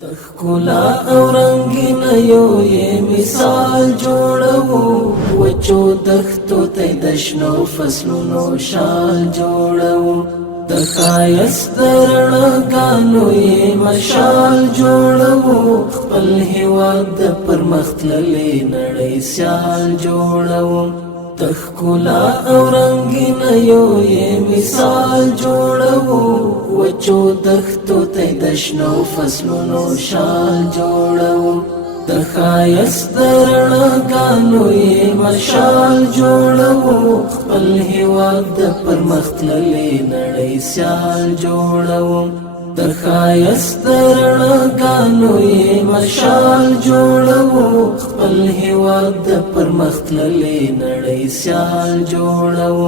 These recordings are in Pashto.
تخکلا او رنگین یو یې مثال جوړو وچو دښتو ته د شنو فصلونو شال جوړو د ښایست د رڼاګانو یې مشال جوړو خپل هېواد د پرمختللې نړۍ سیال جوړو تخکلا او رنگین یو یې مثال جوړو وچو دښتو ته د شنو فصلونو شال جوړو د ښایست د رڼاګانو یې مشال جوړو خپل هېواد د پرمختللې نړۍ سیال جوړو د ښایست د رڼاګانو یې مشال جوړو خپل هېواد د پرمختللې نړۍ سیال جوړو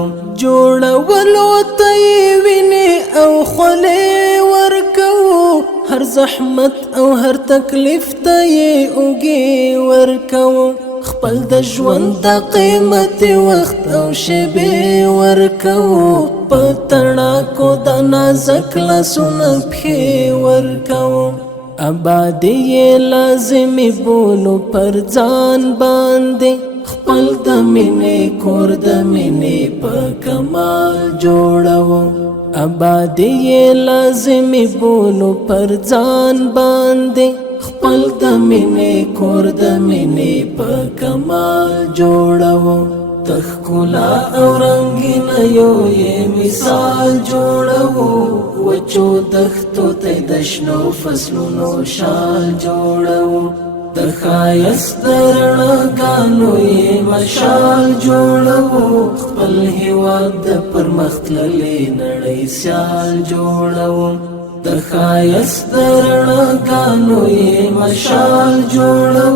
جوړولو ته یې وینې او خولې ورکوو هر زحمت او هر تکلیف ته یې اوږې ورکوو خپل د ژوند د قیمت وخت او شیبې ورکوو په تڼاکو د نازک لاسونه پښې ورکوو آبادي یې لازمي بولو پر ځان باندې خپل د مینې کور د مینې په کمال جوړوو آبادي یې لازمي بولو پر ځان باندې خپل د مینې کور د مینې په کمال جوړوو تخکلا او رنگین یو یې مثال جوړو وچو دښتو ته د شنو فصلونو شال جوړو د ښایست د رڼاګانو یې مشال جوړو خپل هېواد د پرمختللې نړۍ سیال جوړو د ښایست د رڼاګانو یې مشال جوړو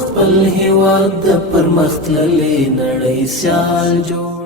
خپل هېواد د پرمختللې نړۍ سیال جوړو